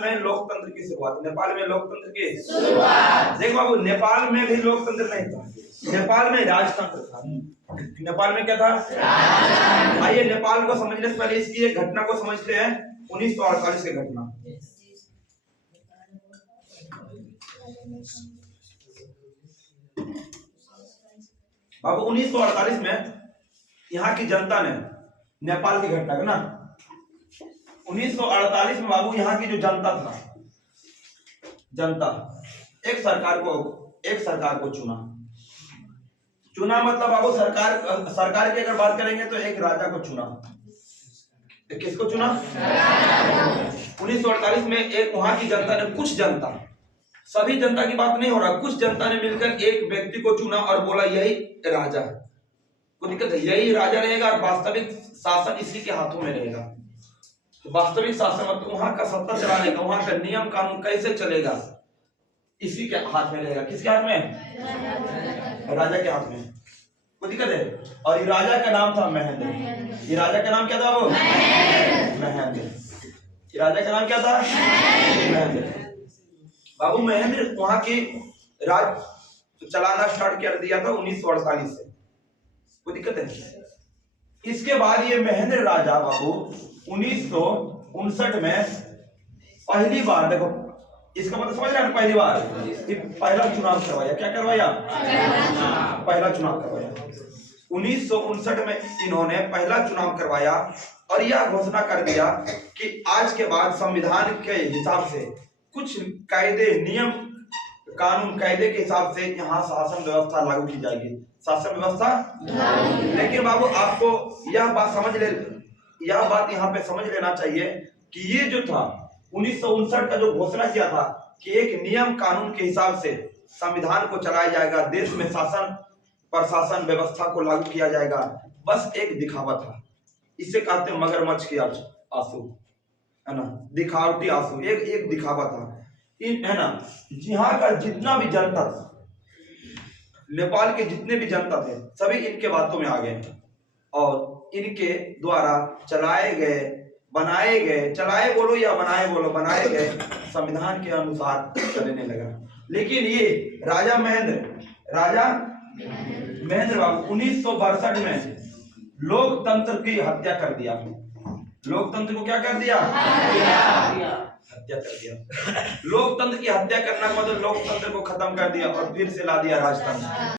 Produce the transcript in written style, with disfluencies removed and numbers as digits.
में लोकतंत्र की शुरुआत, नेपाल में लोकतंत्र की शुरुआत। देखो बाबू, नेपाल में भी लोकतंत्र नहीं था, नेपाल में राजतंत्र था। नेपाल में क्या था? राजतंत्र। आइए नेपाल को समझने से पहले इसकी एक घटना को समझते हैं, 1948 की घटना। बाबू 1948 में यहाँ की जनता ने नेपाल की घटना ना, 1948 में बाबू यहाँ की जो जनता था, जनता एक सरकार को चुना मतलब बाबू सरकार की अगर बात करेंगे तो एक राजा को चुना। किसको चुना? 1948 में एक वहां की जनता ने, कुछ जनता, सभी जनता की बात नहीं हो रहा, कुछ जनता ने मिलकर एक व्यक्ति को चुना और बोला यही राजा, कोई दिक्कत है, यही राजा रहेगा और वास्तविक शासन इसी के हाथों में रहेगा। तो वास्तविक शासन मतलब वहां का सत्ता चलाने का, वहां का नियम कानून कैसे चलेगा, इसी के हाथ में रहेगा। किसके हाथ में? राजा के हाथ में। कोई दिक्कत है? और ये राजा का नाम था महेंद्र। ये राजा का नाम क्या था? वो महेंद्र। ये राजा का नाम क्या था? महेंद्र। बाबू महेंद्र वहां की राज चलाना स्टार्ट कर दिया था 1948 से। कोई दिक्कत है? इसके बाद ये महेंद्र राजा बाबू 1959 में पहली बार, देखो इसका मतलब समझ रहे हैं, पहली बार पहला चुनाव करवाया। क्या करवाया? पहला चुनाव करवाया। 1959 में इन्होंने पहला चुनाव करवाया और यह घोषणा कर दिया कि आज के बाद संविधान के हिसाब से कुछ कायदे, नियम, कानून, कायदे के हिसाब से यहाँ शासन व्यवस्था लागू की जाएगी। शासन व्यवस्था। लेकिन बाबू आपको यह बात यहाँ पे समझ लेना चाहिए कि ये जो था 1959 का जो घोषणा किया था कि एक नियम कानून के हिसाब से संविधान को चलाया जाएगा, देश में शासन प्रशासन व्यवस्था को लागू किया जाएगा, बस एक दिखावा था। इसे कहते हैं मगरमच्छ की आंसू, है ना, दिखावटी आंसू, एक दिखावा था, है ना। यहाँ का जितना भी जनता था, नेपाल के जितने भी जनता थे, सभी इनके बातों में आ गए और इनके द्वारा बनाए गए संविधान के अनुसार चलने लगा। लेकिन ये राजा महेंद्र बाबू 1962 में लोकतंत्र की हत्या कर दिया। लोकतंत्र को क्या कर दिया? हत्या कर दिया। लोकतंत्र की हत्या करना मतलब लोकतंत्र को खत्म कर दिया और फिर से ला दिया राजतंत्र।